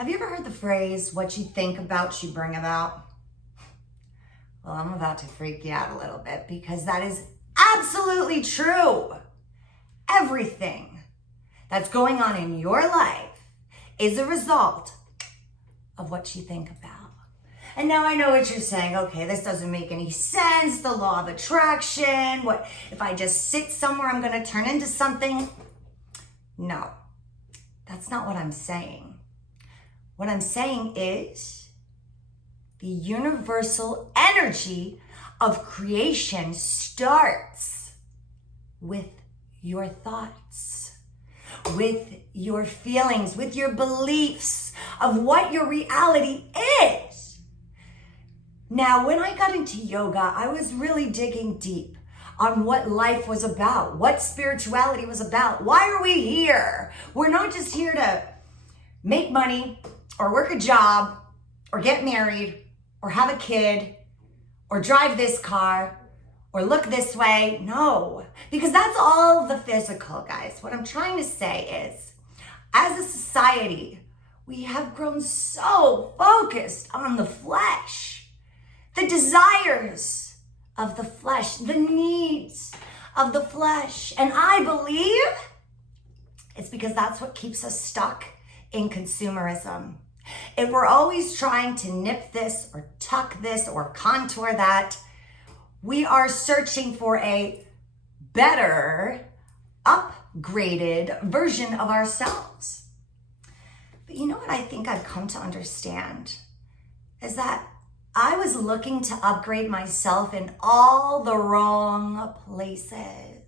Have you ever heard the phrase, what you think about, you bring about? Well, I'm about to freak you out a little bit because that is absolutely true. Everything that's going on in your life is a result of what you think about. And now I know what you're saying. Okay, this doesn't make any sense. The law of attraction. What if I just sit somewhere, I'm going to turn into something? No, that's not what I'm saying. What I'm saying is the universal energy of creation starts with your thoughts, with your feelings, with your beliefs of what your reality is. Now, when I got into yoga, I was really digging deep on what life was about, what spirituality was about. Why are we here? We're not just here to make money or work a job or get married or have a kid or drive this car or look this way. No, because that's all the physical, guys. What I'm trying to say is, as a society, we have grown so focused on the flesh, the desires of the flesh, the needs of the flesh. And I believe it's because that's what keeps us stuck in consumerism. If we're always trying to nip this or tuck this or contour that, we are searching for a better, upgraded version of ourselves. But you know what I think I've come to understand is that I was looking to upgrade myself in all the wrong places.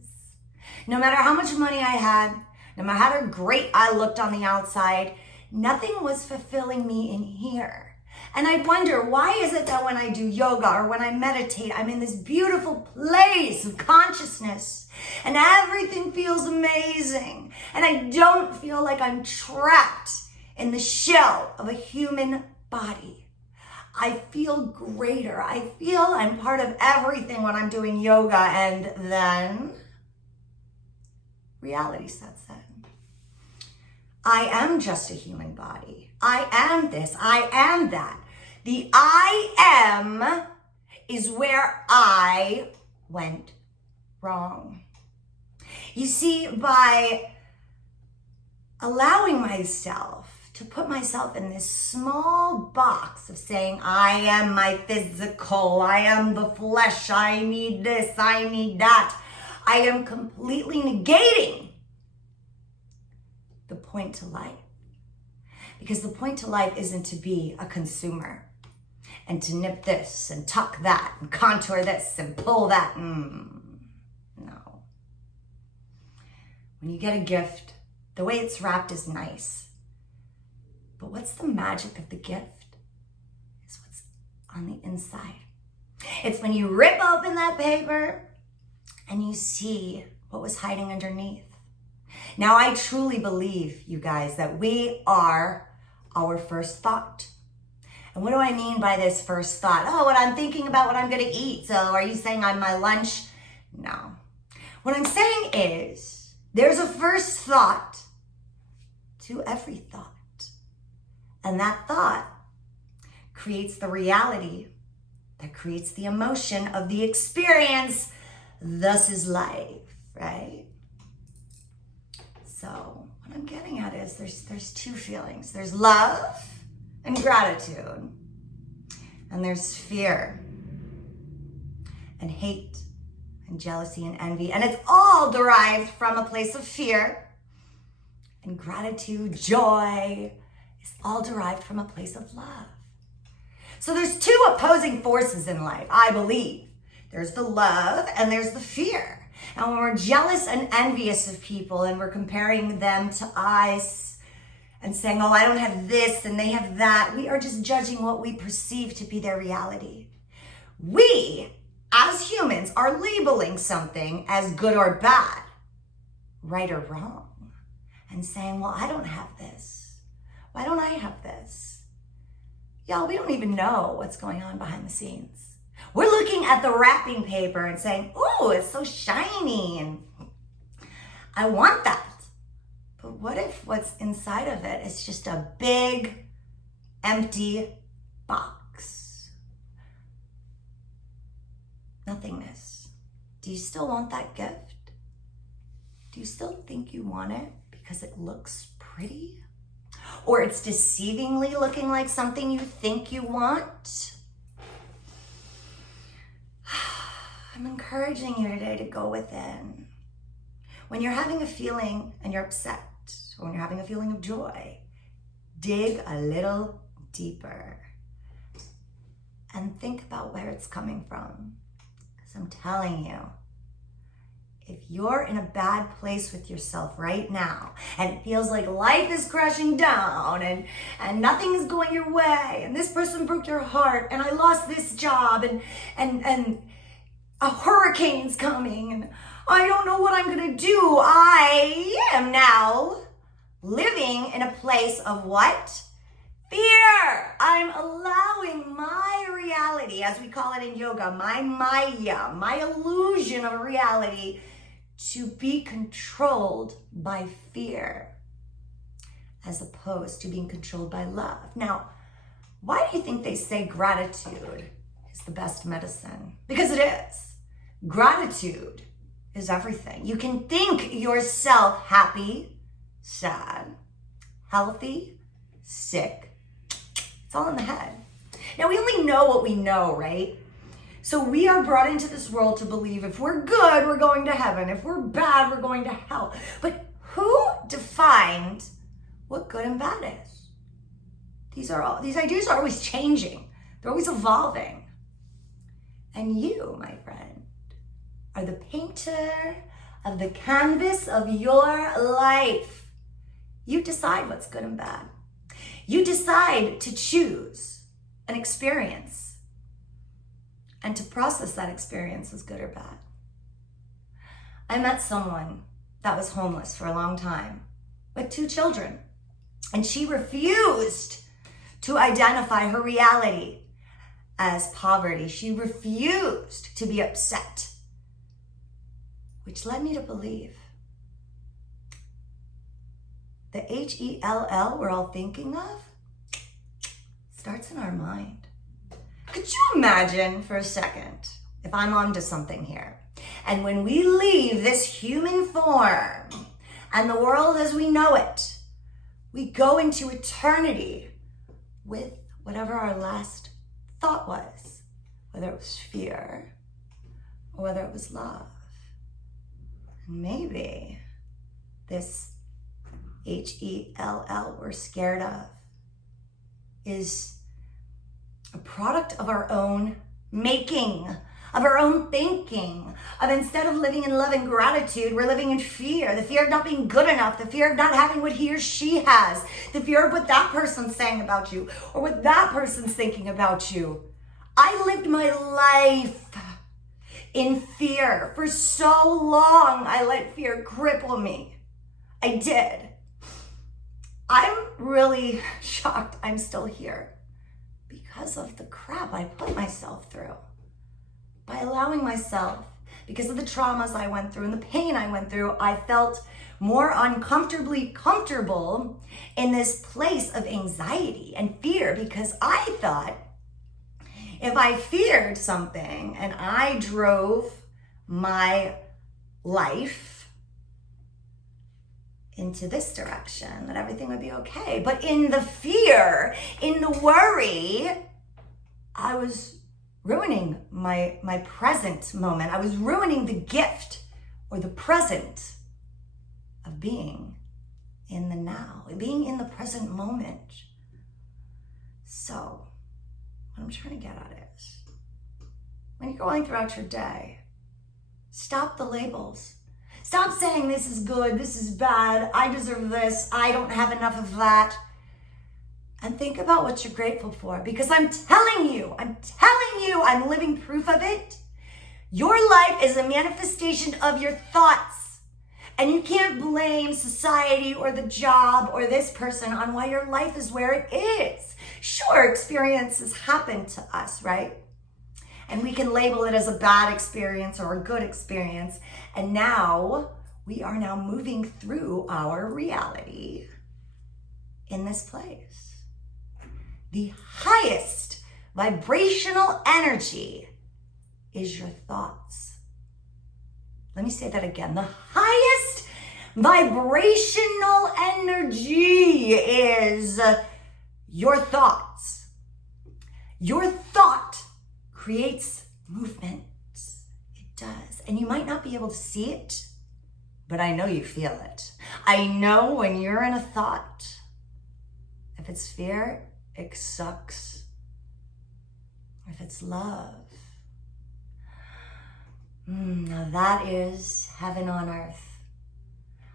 No matter how much money I had, no matter how great I looked on the outside, nothing was fulfilling me in here. And I wonder, why is it that when I do yoga or when I meditate, I'm in this beautiful place of consciousness and everything feels amazing and I don't feel like I'm trapped in the shell of a human body. I feel greater. I feel I'm part of everything when I'm doing yoga, and then reality sets in. I am just a human body. I am this. I am that. The I am is where I went wrong. You see, by allowing myself to put myself in this small box of saying, I am my physical, I am the flesh, I need this, I need that, I am completely negating the point to life. Because the point to life isn't to be a consumer and to nip this and tuck that and contour this and pull that. No. When you get a gift, the way it's wrapped is nice. But what's the magic of the gift is what's on the inside. It's when you rip open that paper and you see what was hiding underneath. Now, I truly believe, you guys, that we are our first thought. And what do I mean by this first thought? Oh, what I'm thinking about what I'm going to eat. So are you saying I'm my lunch? No. What I'm saying is there's a first thought to every thought. And that thought creates the reality that creates the emotion of the experience. Thus is life, right? So what I'm getting at is there's two feelings. There's love and gratitude. And there's fear and hate and jealousy and envy. And it's all derived from a place of fear. And gratitude, joy, is all derived from a place of love. So there's two opposing forces in life, I believe. There's the love and there's the fear. And when we're jealous and envious of people and we're comparing them to us and saying, oh, I don't have this and they have that, we are just judging what we perceive to be their reality. We, as humans, are labeling something as good or bad, right or wrong, and saying, well, I don't have this. Why don't I have this? Y'all, we don't even know what's going on behind the scenes. We're looking at the wrapping paper and saying, ooh, it's so shiny and I want that. But what if what's inside of it is just a big empty box. Nothingness. Do you still want that gift? Do you still think you want it because it looks pretty? Or it's deceivingly looking like something you think you want? I'm encouraging you today to go within. When you're having a feeling and you're upset, or when you're having a feeling of joy, dig a little deeper and think about where it's coming from. Because I'm telling you, if you're in a bad place with yourself right now, and it feels like life is crashing down and nothing is going your way, and this person broke your heart, and I lost this job, and a hurricane's coming, and I don't know what I'm gonna do. I am now living in a place of what? Fear. I'm allowing my reality, as we call it in yoga, my maya, my illusion of reality, to be controlled by fear as opposed to being controlled by love. Now, why do you think they say gratitude is the best medicine? Because it is. Gratitude is everything. You can think yourself happy, sad, healthy, sick. It's all in the head. Now, we only know what we know, right? So we are brought into this world to believe if we're good, we're going to heaven. If we're bad, we're going to hell. But who defined what good and bad is? These ideas are always changing. They're always evolving. And you, my friend, are the painter of the canvas of your life. You decide what's good and bad. You decide to choose an experience and to process that experience as good or bad. I met someone that was homeless for a long time with 2 children, and she refused to identify her reality as poverty. She refused to be upset, which led me to believe the H-E-L-L we're all thinking of starts in our mind. Could you imagine for a second if I'm onto something here? And when we leave this human form and the world as we know it, we go into eternity with whatever our last thought was, whether it was fear or whether it was love. And maybe this H-E-L-L we're scared of is a product of our own making, of our own thinking, of instead of living in love and gratitude, we're living in fear. The fear of not being good enough, the fear of not having what he or she has, the fear of what that person's saying about you, or what that person's thinking about you. I lived my life in fear. For so long, I let fear cripple me. I did. I'm really shocked I'm still here because of the crap I put myself through. By allowing myself, because of the traumas I went through and the pain I went through, I felt more uncomfortably comfortable in this place of anxiety and fear, because I thought if I feared something and I drove my life into this direction, that everything would be okay. But in the fear, in the worry, I was ruining my present moment. I was ruining the gift or the present of being in the now, being in the present moment. So, what I'm trying to get at is, when you're going throughout your day, stop the labels. Stop saying this is good, this is bad, I deserve this, I don't have enough of that. And think about what you're grateful for, because I'm telling you, I'm living proof of it. Your life is a manifestation of your thoughts. And you can't blame society or the job or this person on why your life is where it is. Sure, experiences happen to us, right? And we can label it as a bad experience or a good experience. And now we are now moving through our reality in this place. The highest vibrational energy is your thoughts. Let me say that again. The highest vibrational energy is your thoughts. Your thought creates movement. It does. And you might not be able to see it, but I know you feel it. I know when you're in a thought, if it's fear, it sucks. If it's love, now that is heaven on earth.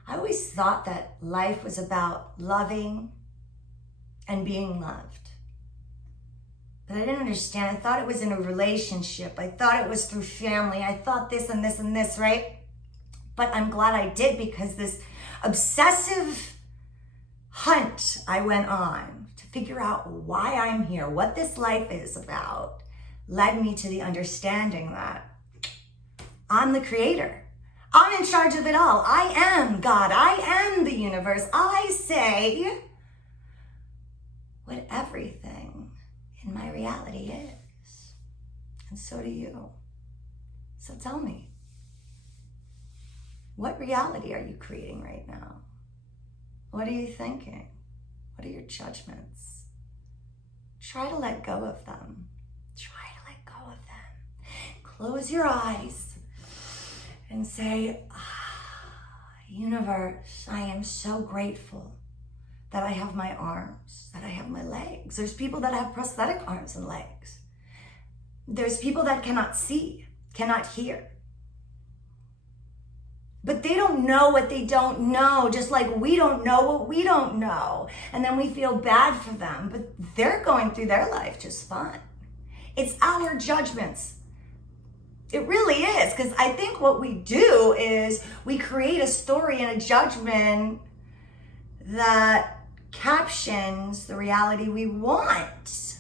I always thought that life was about loving and being loved. But I didn't understand. I thought it was in a relationship. I thought it was through family. I thought this and this and this, right? But I'm glad I did, because this obsessive hunt I went on to figure out why I'm here, what this life is about, led me to the understanding that I'm the creator. I'm in charge of it all. I am God. I am the universe. I say what everything in my reality is. And so do you. So tell me, what reality are you creating right now? What are you thinking? What are your judgments? Try to let go of them. Try to let go of them. Close your eyes and say, universe, I am so grateful that I have my arms, that I have my legs. There's people that have prosthetic arms and legs. There's people that cannot see, cannot hear. But they don't know what they don't know, just like we don't know what we don't know. And then we feel bad for them, but they're going through their life just fine. It's our judgments. It really is, because I think what we do is we create a story and a judgment that captions the reality we want,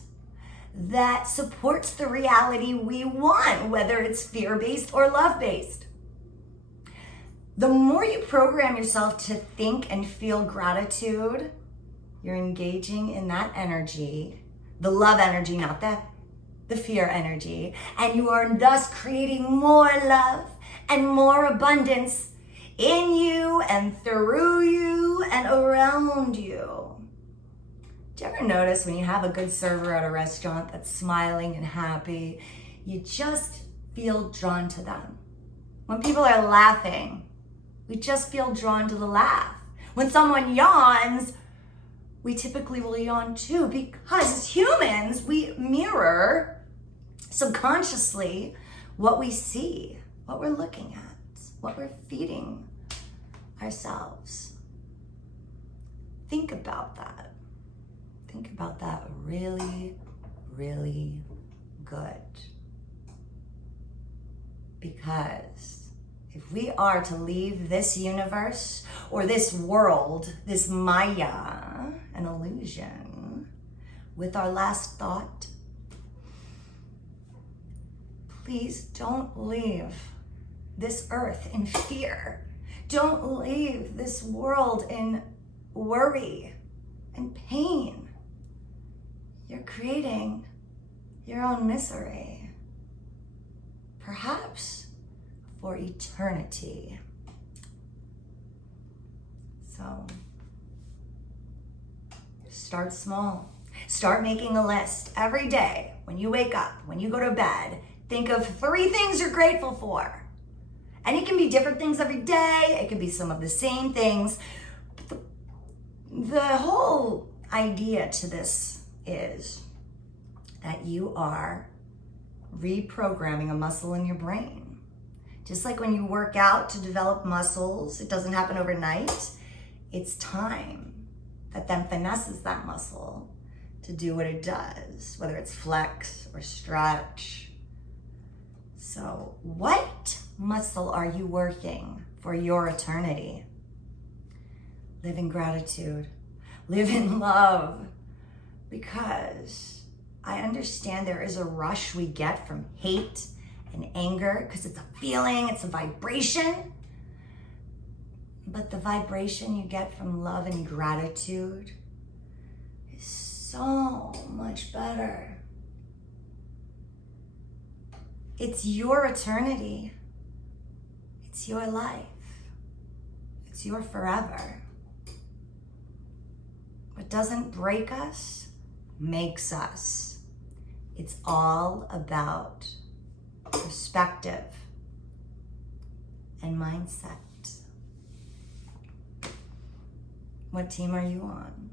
that supports the reality we want, whether it's fear-based or love-based. The more you program yourself to think and feel gratitude, you're engaging in that energy, the love energy, not the fear energy, and you are thus creating more love and more abundance in you and through you and around you. Do you ever notice when you have a good server at a restaurant that's smiling and happy, you just feel drawn to them? When people are laughing, we just feel drawn to the laugh. When someone yawns, we typically will yawn too, because as humans, we mirror subconsciously what we see, what we're looking at, what we're feeding ourselves. Think about that. Think about that really, really good. Because if we are to leave this universe or this world, this Maya, an illusion, with our last thought, please don't leave this earth in fear. Don't leave this world in worry and pain. You're creating your own misery, perhaps for eternity. So start small. Start making a list every day. When you wake up, when you go to bed, think of 3 things you're grateful for. And it can be different things every day. It can be some of the same things. The whole idea to this is that you are reprogramming a muscle in your brain. Just like when you work out to develop muscles, it doesn't happen overnight. It's time that then finesses that muscle to do what it does, whether it's flex or stretch. So what muscle are you working for your eternity? Live in gratitude, live in love, because I understand there is a rush we get from hate and anger because it's a feeling, it's a vibration. But the vibration you get from love and gratitude is so much better. It's your eternity. It's your life. It's your forever. What doesn't break us makes us. It's all about perspective and mindset. What team are you on?